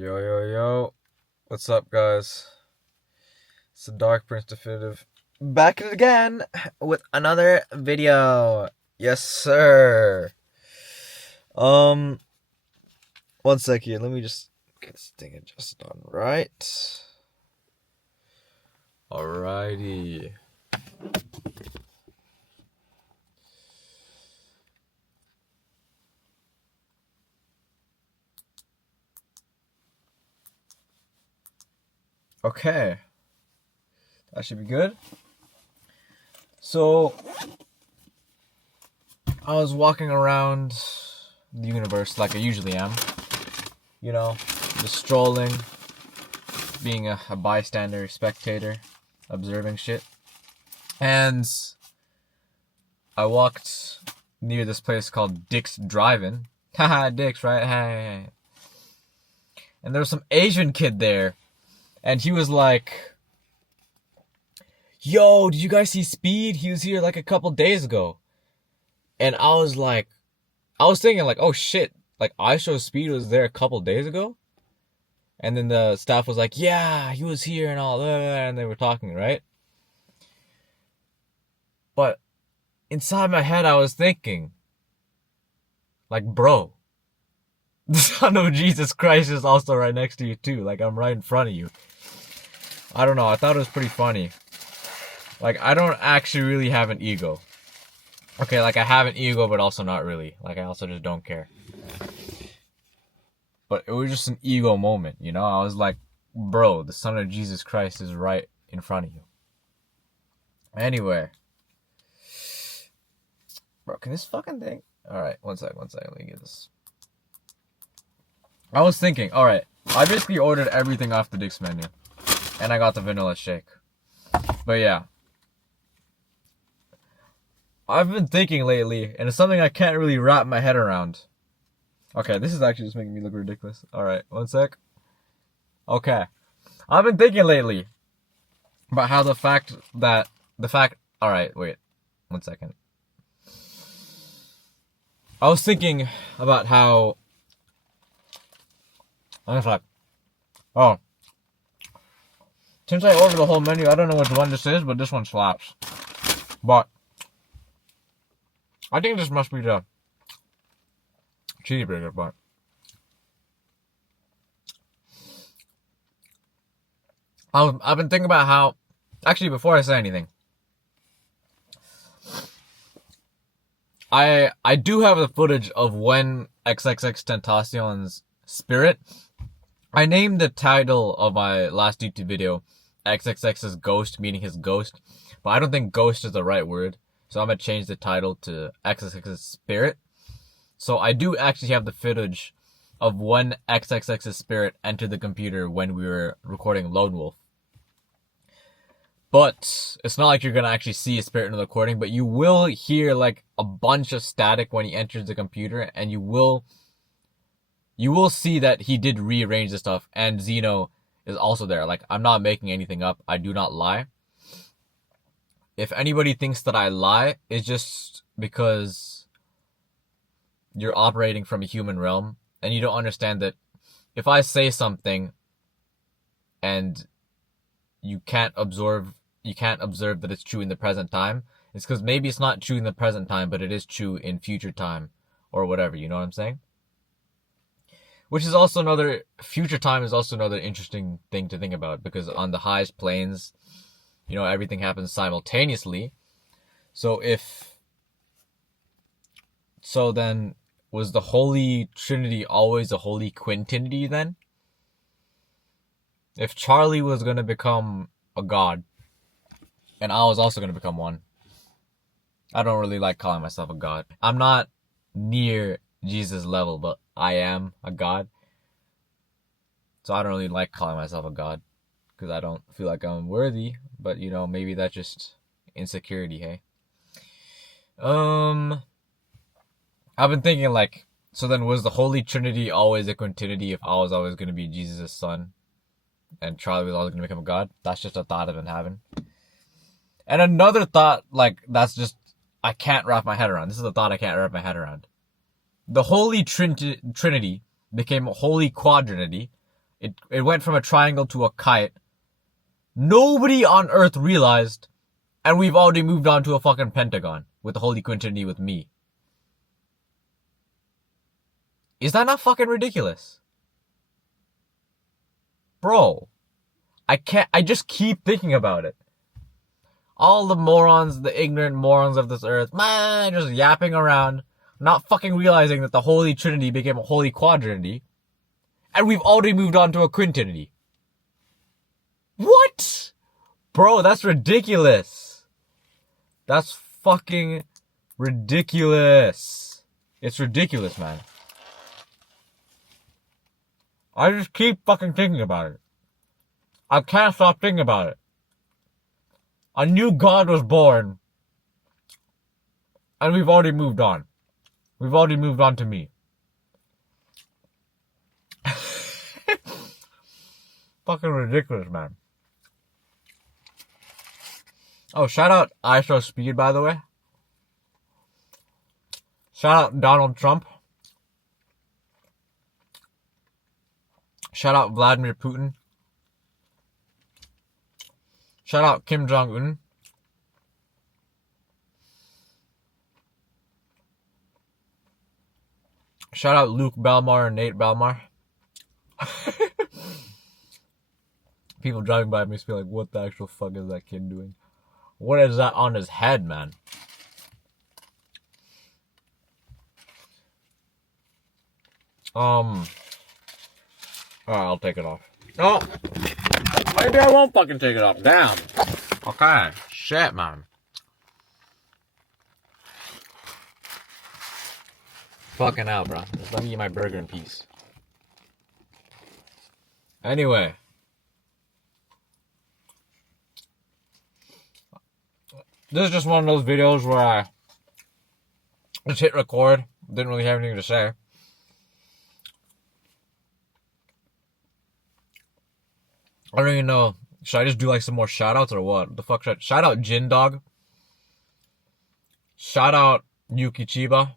Yo, yo, yo. What's up, guys? It's the Dark Prince Definitive. Back at it again with another video. Yes, sir. One sec here. Let me just get this thing adjusted on right. Alrighty. Okay. That should be good. So, I was walking around the universe like I usually am. You know, just strolling, being a bystander, spectator, observing shit. And I walked near this place called Dick's Drive-In. Haha, Dick's, right? Hey. And there was some Asian kid there. And he was like, yo, did you guys see Speed? He was here like a couple days ago. And I was thinking like, oh shit, like iShow Speed was there a couple days ago? And then the staff was like, yeah, he was here and all that, and they were talking, right? But inside my head I was thinking, like, bro, the Son of Jesus Christ is also right next to you too. Like, I'm right in front of you. I don't know, I thought it was pretty funny. Like, I don't actually really have an ego. Okay, like, I have an ego, but also not really. Like, I also just don't care. But it was just an ego moment, you know? I was like, bro, the Son of Jesus Christ is right in front of you. Anyway. Bro, can this fucking thing... Alright, one sec, let me get this. I was thinking, alright, I basically ordered everything off the Dick's menu. And I got the vanilla shake. But yeah. I've been thinking lately, and it's something I can't really wrap my head around. Okay, this is actually just making me look ridiculous. Alright, one sec. Okay. I've been thinking lately about how alright, wait. 1 second. I was thinking about how... Oh. Since I ordered the whole menu, I don't know which one this is, but this one slaps. But I think this must be the cheeseburger, but I've been thinking about how... Actually, before I say anything, I do have the footage of when XXXTentacion's spirit... I named the title of my last YouTube video XXX's Ghost, meaning his ghost, but I don't think ghost is the right word, so I'm gonna change the title to XXX's spirit. So I do actually have the footage of when XXX's spirit entered the computer when we were recording Lone Wolf. But it's not like you're gonna actually see a spirit in the recording, but you will hear like a bunch of static when he enters the computer, and you will see that he did rearrange the stuff, and Zeno is also there. Like, I'm not making anything up. I do not lie. If anybody thinks that I lie, it's just because you're operating from a human realm, and you don't understand that if I say something and you can't observe that it's true in the present time, it's because maybe it's not true in the present time, but it is true in future time, or whatever, you know what I'm saying? Which is also future time is also another interesting thing to think about, because on the highest planes, you know, everything happens simultaneously. So then, was the Holy Trinity always a Holy Quintinity then? If Charlie was going to become a god, and I was also going to become one, I don't really like calling myself a god. I'm not near Jesus level, but I am a god. So I don't really like calling myself a god, because I don't feel like I'm worthy. But, you know, maybe that's just insecurity, hey? I've been thinking, like, so then was the Holy Trinity always a Quintinity if I was always going to be Jesus' son, and Charlie was always going to become a god? That's just a thought I've been having. And another thought, like, that's just, I can't wrap my head around. This is a thought I can't wrap my head around. The Holy Trinity became Holy Quadrinity, It went from a triangle to a kite. Nobody on Earth realized, and we've already moved on to a fucking pentagon with the Holy Quintinity with me. Is that not fucking ridiculous? Bro, I just keep thinking about it. All the morons, the ignorant morons of this earth, man, just yapping around, not fucking realizing that the Holy Trinity became a Holy Quadrinity, and we've already moved on to a Quintinity. What? Bro, that's ridiculous. That's fucking ridiculous. It's ridiculous, man. I just keep fucking thinking about it. I can't stop thinking about it. A new God was born. And we've already moved on. We've already moved on to me. Fucking ridiculous, man. Oh, shout out ISO Speed, by the way. Shout out Donald Trump. Shout out Vladimir Putin. Shout out Kim Jong-un. Shout out Luke Belmar and Nate Belmar. People driving by me just be like, what the actual fuck is that kid doing? What is that on his head, man? Alright, I'll take it off. Oh! Maybe I won't fucking take it off. Damn. Okay. Shit, man. Fucking hell, bro. Just let me eat my burger in peace. Anyway. This is just one of those videos where I just hit record. Didn't really have anything to say. I don't even know. Should I just do like some more shout outs or what? The fuck should I? Shout out Jin Dog. Shout out Yuki Chiba.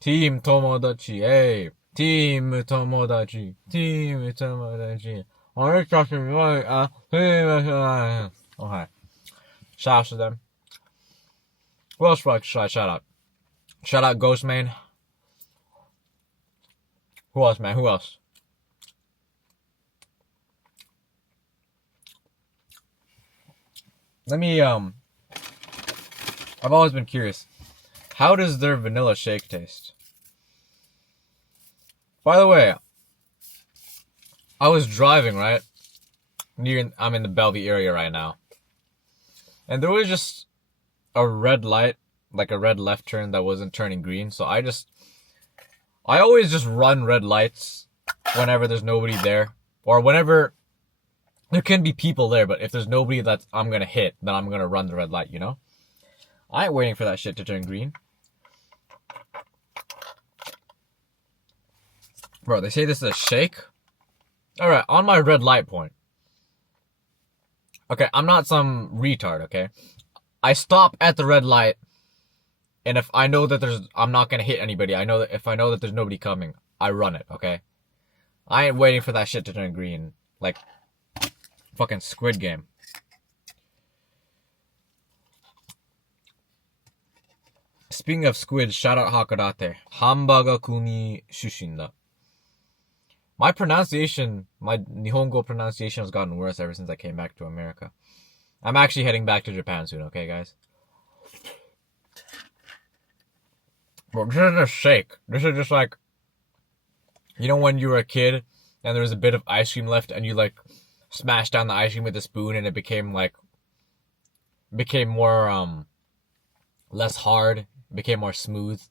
Team Tomodachi. Hey. Team Tomodachi. Team Tomodachi. Okay. Shout out to them. Who else should I shout out? Shout out Ghostman. Who else, man? Who else? Let me, I've always been curious. How does their vanilla shake taste? By the way, I was driving, right? I'm in the Bellevue area right now. And there was just a red light, like a red left turn that wasn't turning green. So I always just run red lights whenever there's nobody there. Or whenever there can be people there, but if there's nobody that I'm gonna hit, then I'm gonna run the red light, you know? I ain't waiting for that shit to turn green. Bro, they say this is a shake? Alright, on my red light point. Okay, I'm not some retard, okay? I stop at the red light, and if I know that I'm not gonna hit anybody, if I know that there's nobody coming, I run it, okay? I ain't waiting for that shit to turn green. Like, fucking Squid Game. Speaking of squid, shout out Hakodate. Hamburger kuni shushin da. My pronunciation, my Nihongo pronunciation has gotten worse ever since I came back to America. I'm actually heading back to Japan soon, okay, guys? Bro, this is a shake. This is just like, you know when you were a kid and there was a bit of ice cream left and you like smashed down the ice cream with a spoon and it became more, less hard, became more smooth.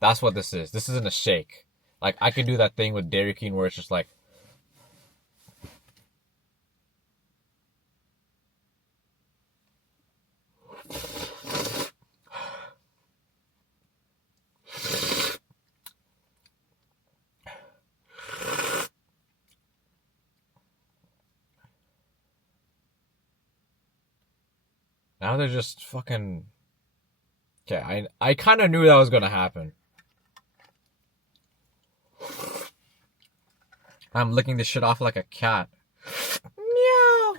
That's what this is. This isn't a shake. Like, I could do that thing with Dairy Queen where it's just like, now they're just fucking... Okay, I kind of knew that was going to happen. I'm licking this shit off like a cat. Meow.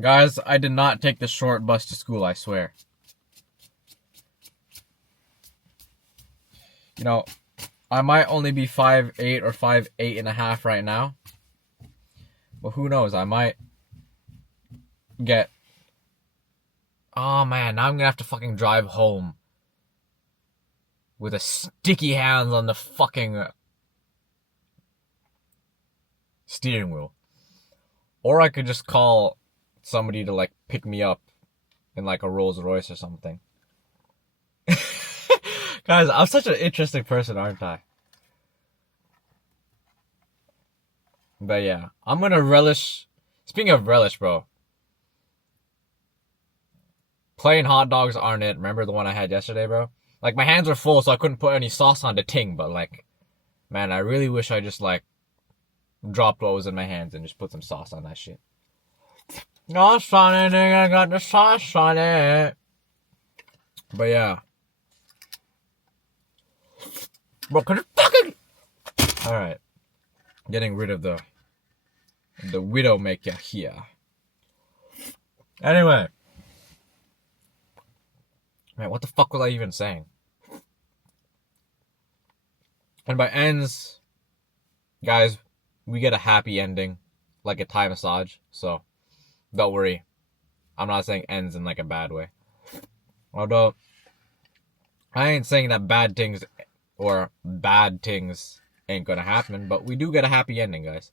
Guys, I did not take the short bus to school, I swear. You know, I might only be 5'8" or 5'8.5" right now. But who knows, I might get... Oh man, now I'm gonna have to fucking drive home with a sticky hands on the fucking steering wheel. Or I could just call somebody to like pick me up in like a Rolls Royce or something. Guys, I'm such an interesting person, aren't I? But yeah, I'm gonna relish. Speaking of relish, bro. Plain hot dogs aren't it. Remember the one I had yesterday, bro? Like, my hands were full, so I couldn't put any sauce on the ting, but like, man, I really wish I just like dropped what was in my hands and just put some sauce on that shit. Sauce on it, nigga, got the sauce on it. But yeah. Bro, can you fucking... Alright. Getting rid of the Widowmaker here. Anyway. Man, what the fuck was I even saying? And by ends, guys, we get a happy ending, like a Thai massage, so don't worry. I'm not saying ends in like a bad way. Although, I ain't saying that bad things ain't gonna happen, but we do get a happy ending, guys.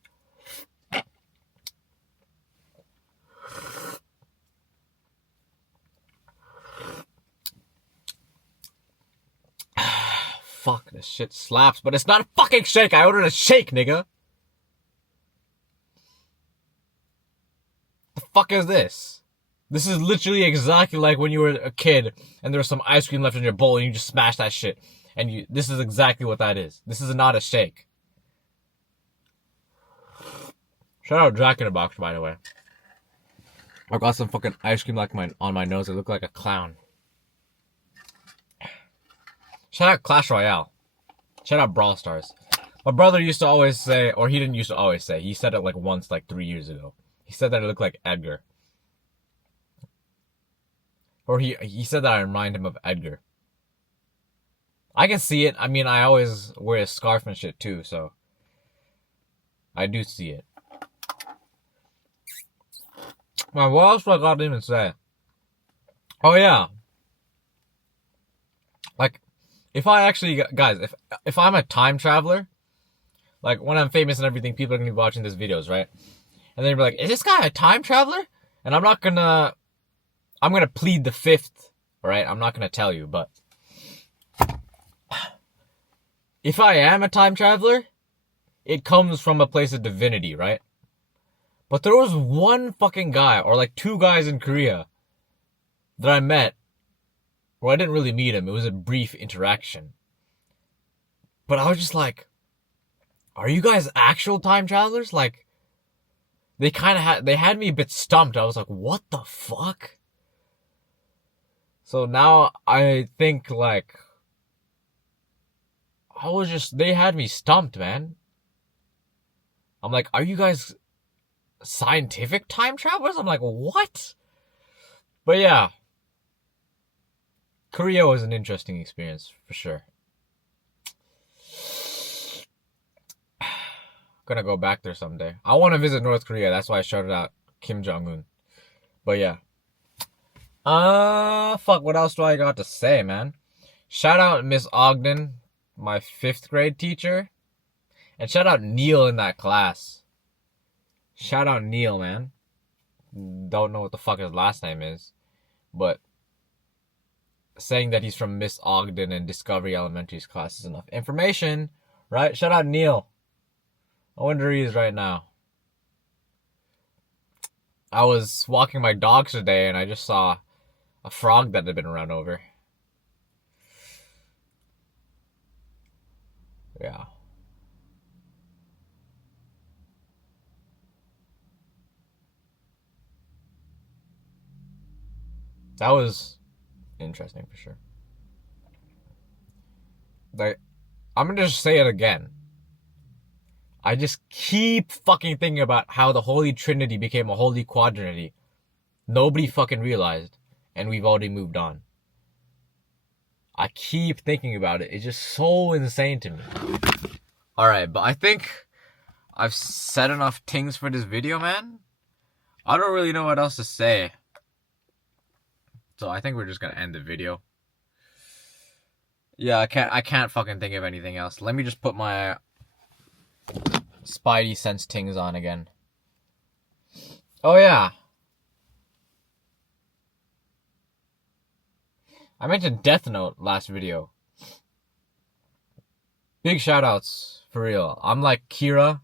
Fuck, this shit slaps, but it's not a fucking shake. I ordered a shake, nigga. The fuck is this? This is literally exactly like when you were a kid and there was some ice cream left in your bowl and you just smashed that shit. And this is exactly what that is. This is not a shake. Shout out Jack in the Box, by the way. I got some fucking ice cream like on my nose. I look like a clown. Shout out Clash Royale. Shout out Brawl Stars. My brother used to always say, or he didn't used to always say, he said it like once, like 3 years ago. He said that I look like Edgar. Or he said that I remind him of Edgar. I can see it. I mean, I always wear a scarf and shit too, so I do see it. Man, what else do I gotta even say? Oh yeah. Like, if I actually, guys, if I'm a time traveler, like when I'm famous and everything, people are gonna be watching these videos, right? And they're like, is this guy a time traveler? And I'm gonna plead the fifth, right? I'm not gonna tell you, but if I am a time traveler, it comes from a place of divinity, right? But there was one fucking guy, or like 2 guys in Korea that I met. Well, I didn't really meet him. It was a brief interaction. But I was just like, are you guys actual time travelers? Like, they had me a bit stumped. I was like, what the fuck? So now I think like, they had me stumped, man. I'm like, are you guys scientific time travelers? I'm like, what? But yeah. Korea was an interesting experience, for sure. Gonna go back there someday. I want to visit North Korea. That's why I shouted out Kim Jong-un. But yeah. Fuck, what else do I got to say, man? Shout out Miss Ogden, my 5th grade teacher. And shout out Neil in that class. Shout out Neil, man. Don't know what the fuck his last name is. But saying that he's from Miss Ogden and Discovery Elementary's class is enough information, right? Shout out Neil. I wonder where he is right now. I was walking my dogs today and I just saw a frog that had been run over. Yeah. That was interesting for sure. Like, I'm gonna just say it again. I just keep fucking thinking about how the Holy Trinity became a Holy Quadrinity. Nobody fucking realized, and we've already moved on. I keep thinking about it. It's just so insane to me. Alright, but I think I've said enough things for this video, man. I don't really know what else to say. So I think we're just gonna end the video. Yeah, I can't fucking think of anything else. Let me just put my Spidey sense tings on again. Oh yeah. I mentioned Death Note last video. Big shoutouts, for real. I'm like Kira,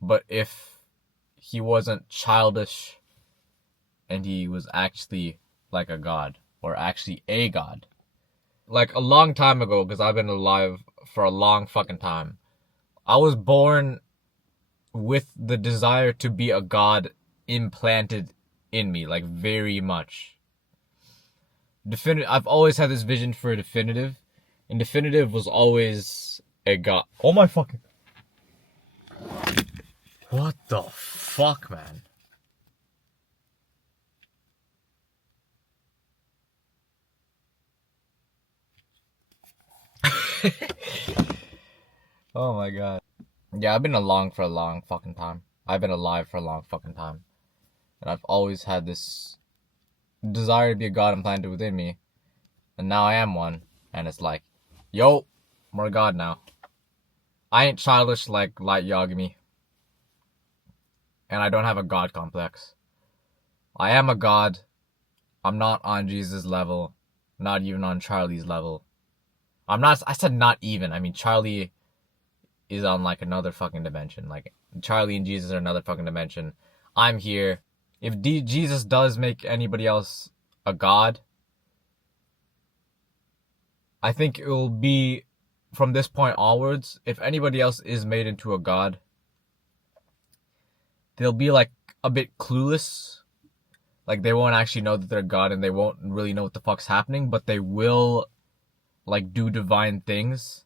but if he wasn't childish and he was actually like a god, or actually a god. Like a long time ago, because I've been alive for a long fucking time, I was born with the desire to be a god implanted in me, like very much. I've always had this vision for Definitive, and Definitive was always a god. Oh my fucking... What the fuck, man? Oh my god. Yeah, I've been along for a long fucking time. I've been alive for a long fucking time. And I've always had this desire to be a god implanted within me. And now I am one. And it's like, yo, I'm a god now. I ain't childish like Light Yagami. And I don't have a god complex. I am a god. I'm not on Jesus' level. Not even on Charlie's level. I said not even. I mean, Charlie is on like another fucking dimension. Like, Charlie and Jesus are another fucking dimension. I'm here. If Jesus does make anybody else a god, I think it will be from this point onwards. If anybody else is made into a god, they'll be like a bit clueless. Like, they won't actually know that they're god, and they won't really know what the fuck's happening, but they will like do divine things,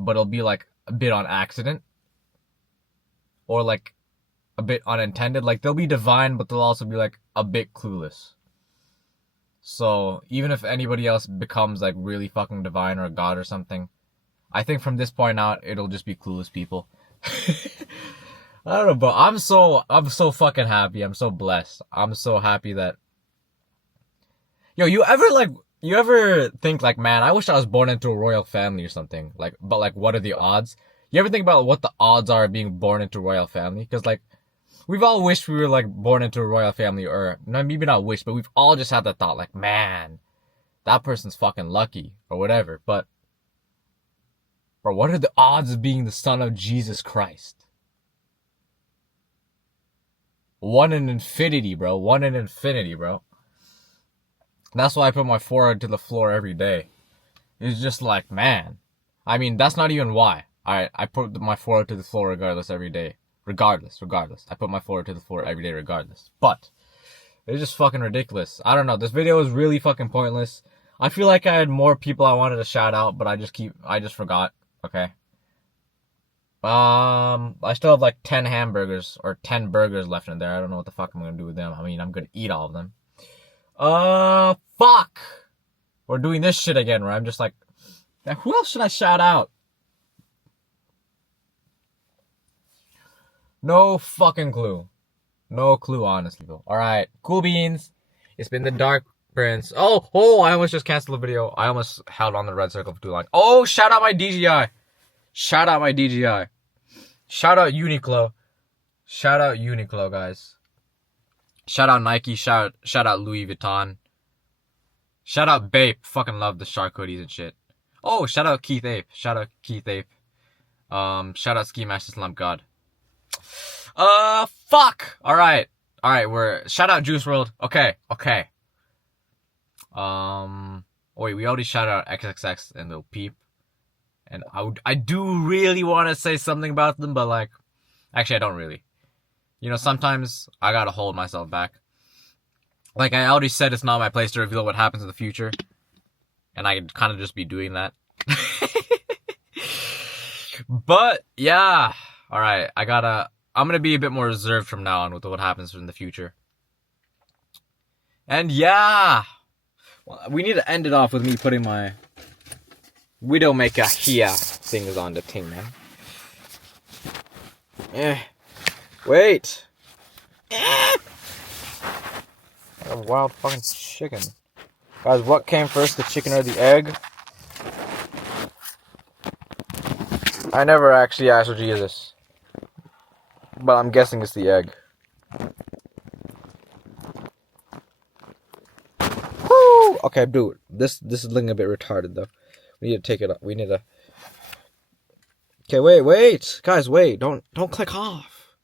but it'll be like a bit on accident, or like a bit unintended. Like, they'll be divine, but they'll also be like a bit clueless. So even if anybody else becomes like really fucking divine or a god or something, I think from this point out it'll just be clueless people. I don't know, but I'm so fucking happy. I'm so blessed. I'm so happy that... Yo, you ever think like, man, I wish I was born into a royal family or something? Like, but like, what are the odds? You ever think about what the odds are of being born into a royal family? Because like, we've all wished we were like born into a royal family, or no, maybe not wish, but we've all just had that thought, like, man, that person's fucking lucky or whatever. But, bro, what are the odds of being the son of Jesus Christ? 1 in infinity, bro. 1 in infinity, bro. That's why I put my forehead to the floor every day. It's just like, man. I mean, that's not even why. Alright, I put my forehead to the floor regardless every day. Regardless. I put my forehead to the floor every day regardless. But it's just fucking ridiculous. I don't know. This video was really fucking pointless. I feel like I had more people I wanted to shout out, but I just forgot. Okay. I still have like 10 hamburgers or 10 burgers left in there. I don't know what the fuck I'm gonna do with them. I mean, I'm gonna eat all of them. Fuck! We're doing this shit again where I'm just like, who else should I shout out? No fucking clue. No clue, honestly. Alright, cool beans. It's been the Dark Prince. Oh, I almost just canceled the video. I almost held on the red circle for too long. Oh, shout out my DJI. Shout out my DJI. Shout out Uniqlo. Shout out Uniqlo, guys. Shout out Nike. Shout out Louis Vuitton. Shout out Bape. Fucking love the shark hoodies and shit. Oh, shout out Keith Ape. Shout out Keith Ape. Shout out Ski Master Slump God. Fuck. Alright, shout out Juice WRLD. Okay. Wait, we already shout out XXX and Lil Peep. And I do really want to say something about them, but like, actually I don't really. You know, sometimes I gotta hold myself back. Like, I already said it's not my place to reveal what happens in the future. And I kind of just be doing that. But yeah, all right. I'm gonna be a bit more reserved from now on with what happens in the future. And yeah, we need to end it off with me putting my Widowmaker here things on the thing, man. Wait. A wild fucking chicken. Guys, what came first, the chicken or the egg? I never actually asked Jesus, but I'm guessing it's the egg. Woo! Okay, dude, this is looking a bit retarded though. We need to take it up. We need to. Okay, wait, guys, wait! Don't click off.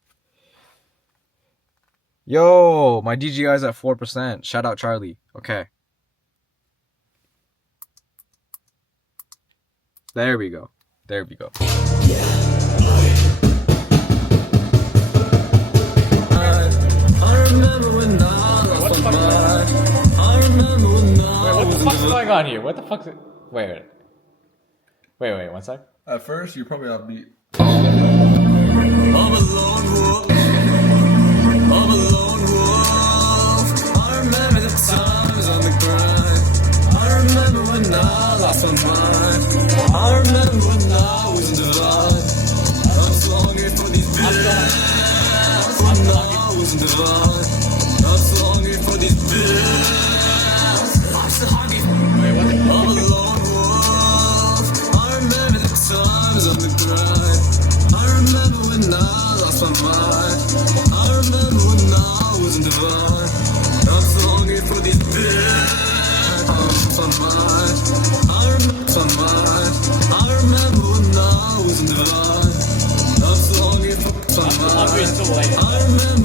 Yo, my DGI's at 4%. Shout out Charlie. Okay. There we go. There we go. What the fuck's going on here? What the fuck's it? Wait, 1 sec. At first, you're probably off beat. I remember the times on the grind. I remember when I lost my mind. I remember when I was divine. I'm so hungry for these bills. When I was divine. I'm so hungry for these bills. I'm so hungry. I'm a lone wolf. I remember the times on the grind. I remember when I lost my mind. I remember when I wasn't divine. I'm so hungry for these bills. I remember when I wasn't divine. I'm so hungry for my mind. I remember